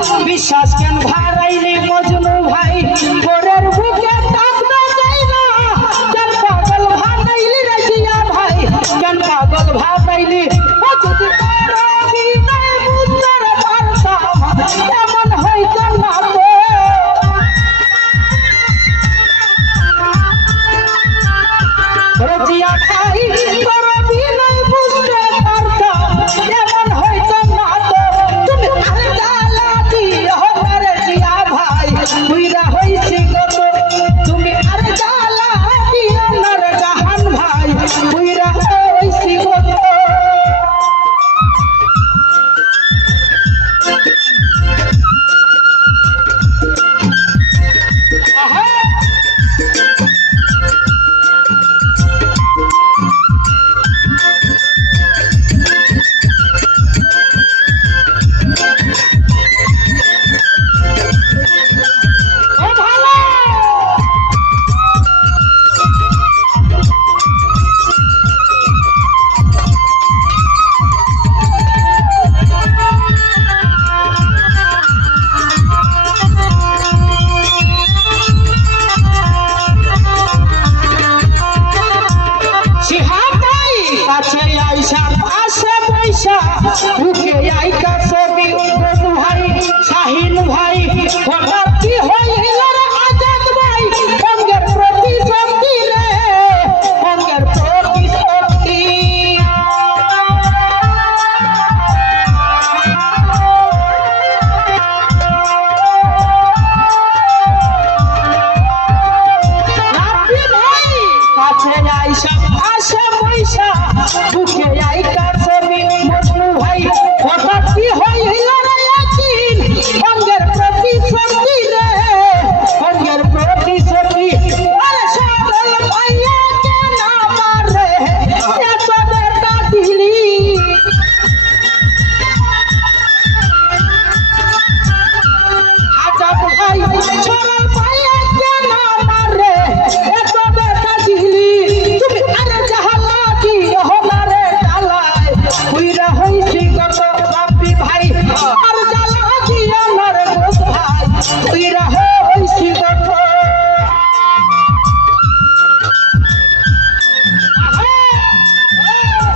বিশ্বাস কেন হারাইলি মজনু ভাই ভোরের বুকে কাঁদতে চাই না কেন পাগল ভাগাইলি রে জিয়া ভাই কেন পাগল ভাগাইলি ও যদি পারি নাই বুঝতে পারতাম এমন হইতো না তো জিয়া ভাই করবি নাই বুঝতে পারতাম এমন হইতো না তো তুমি আর জ্বালা দিও না রে জিয়া ভাই বুইরা হইছি কত তুমি আর জ্বালা দিও না রে জাহান ভাই বুইরা হইছি কত বুকে আইকা ছবি বন্ধু ভাই শাহিন ভাই হঠাৎ কি হইল রে আজাদ ভাই অঙ্গের প্রতি শক্তি রে অঙ্গের প্রতি শক্তি রাব্বি ভাই কাছে আইসা আসে পয়সা বুকে আইকা ছবি মজনু ভাই হঠাৎ কি হইল রে একদিন অঙ্গের প্রতি শক্তি রে অঙ্গের প্রতি শক্তি আরে সরল পাইয়া কেন মারে এত বেটা দিলি আজাদ ভাই সরল পাইয়া কেন মারে এত বেটা দিলি তুমি আরে জাহালা দিও না রে ডালায় বুইরা হইছি কত রাব্বি ভাই আর জ্বালা দিও না রে দোষ ভাই বুইরা হইছি কত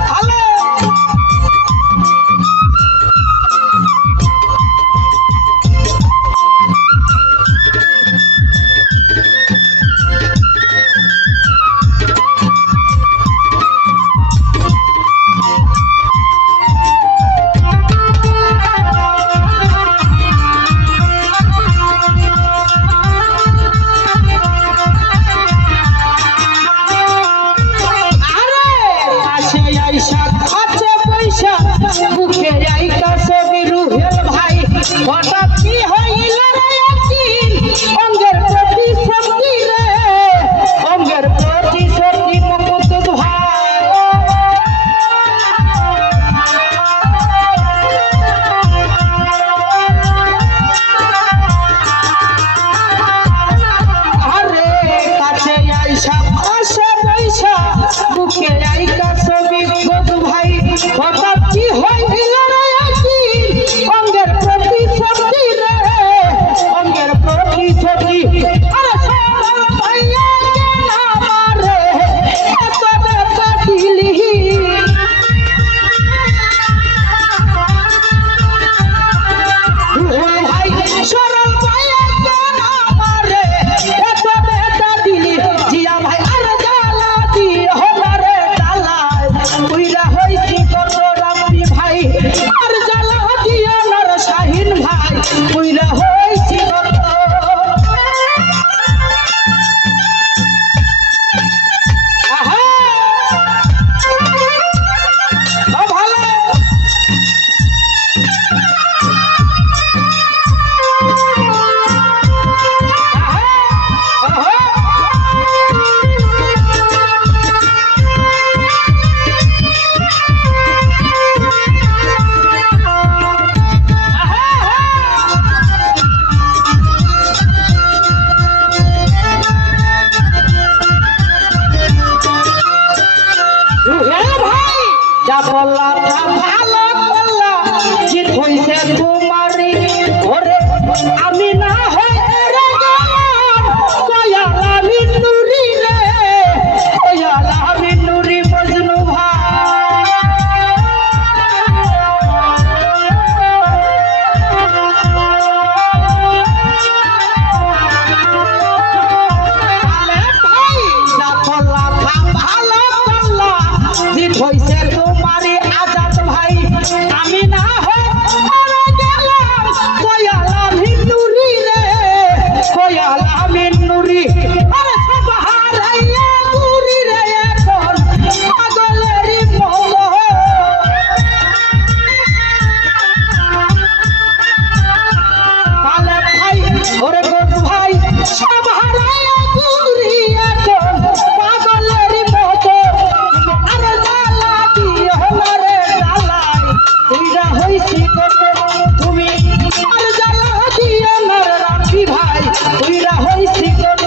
হ্যালো বুকে আইকা ছবি রুহেল ভাই হঠাৎ কি হইল রে একদিন অঙ্গের প্রতি শক্তি রে অঙ্গের প্রতি শক্তি মুকুট ভাই আরে কাছে আইসা আসে পয়সা বুকে আইকা ছবি বধু ভাই হঠাৎ কি হইল রে একদিন অঙ্গের প্রতি শক্তি রে অঙ্গের প্রতি শক্তি আরে সরল পাইয়া কেন মারে এত বেটা দিলি ভাই সরল পাইয়া কেন মারে এত বেটা দিলি জিয়া ভাই আর জ্বালা দিও না রে ডালায় বুইরা হইছি কত রাব্বি ভাই আর জ্বালা দিও না রে শাহিন ভাই বুইরা হইছি কত আহা ও ভালো যা বললা তা ভালো বললা জিত হইছে তোমারই ওরে আমি না হয় রে গেলাম দয়াল আমি নুরি রে দয়াল আমি নুরি মজনু ভাই যা বললা তা ভালো বললা জিত হইছে তোমারই আজাদ ভাই আমি না হয় রে গেলাম দয়াল আমি নুরি রে দয়াল আমি নুরি আরে সব হারাইয়া নুরি রে এখন পাগলেরই মতো কালে ভাই ওরে গোদ ভাই সব হারাইয়া নুরি এখন পাগলেরই মতো আরে জ্বালা দিও না রে জ্বালাই তুইরা হইছি কত তুমি আরে জ্বালা দিও না রে রাখি ভাই তুইরা হইছি কত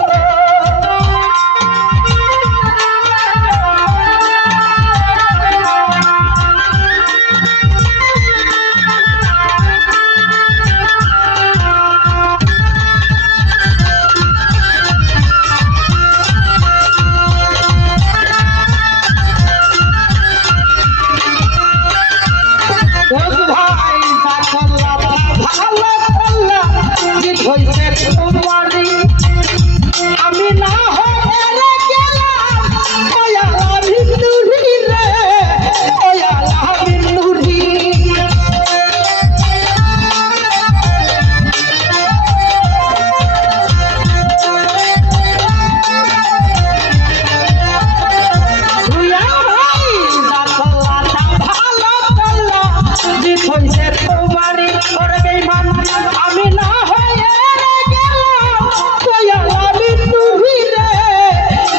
গোদ ভাই তা করলা তা ভালো করলা জিত হইছে তোমারই আমি না হয় রে গেলাম দয়াল আমি নুরি রে দয়াল আমি নুরি দুইয়া ভাই যা করলা তা ভালো করলা জিত হইছে তোমারই ওরে বেঈমান আমি না হয় রে গেলাম দয়াল আমি নুরি রে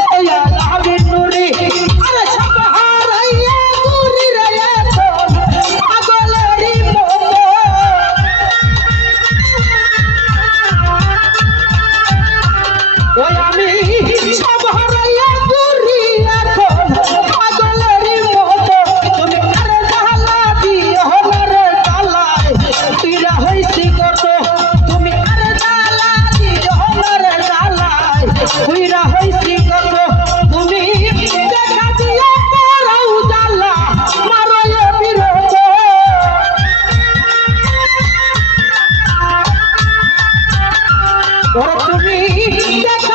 দয়াল আমি নুরি আরে সব হারাইয়া নুরি রে এখন পাগলেরই মতো ওই আমি সব হারাইয়া নুরি এখন পাগলেরই মতো তুমি আরে জ্বালা দিও না রে জ্বালাই তুইরা হইছি কত তুমি আরে জ্বালা দিও না রে জ্বালাই তুইরা হইছি কত তুমি দেখা দিয়া পরাও জ্বালা মারো এ বিরত ওরে তুমি দেখা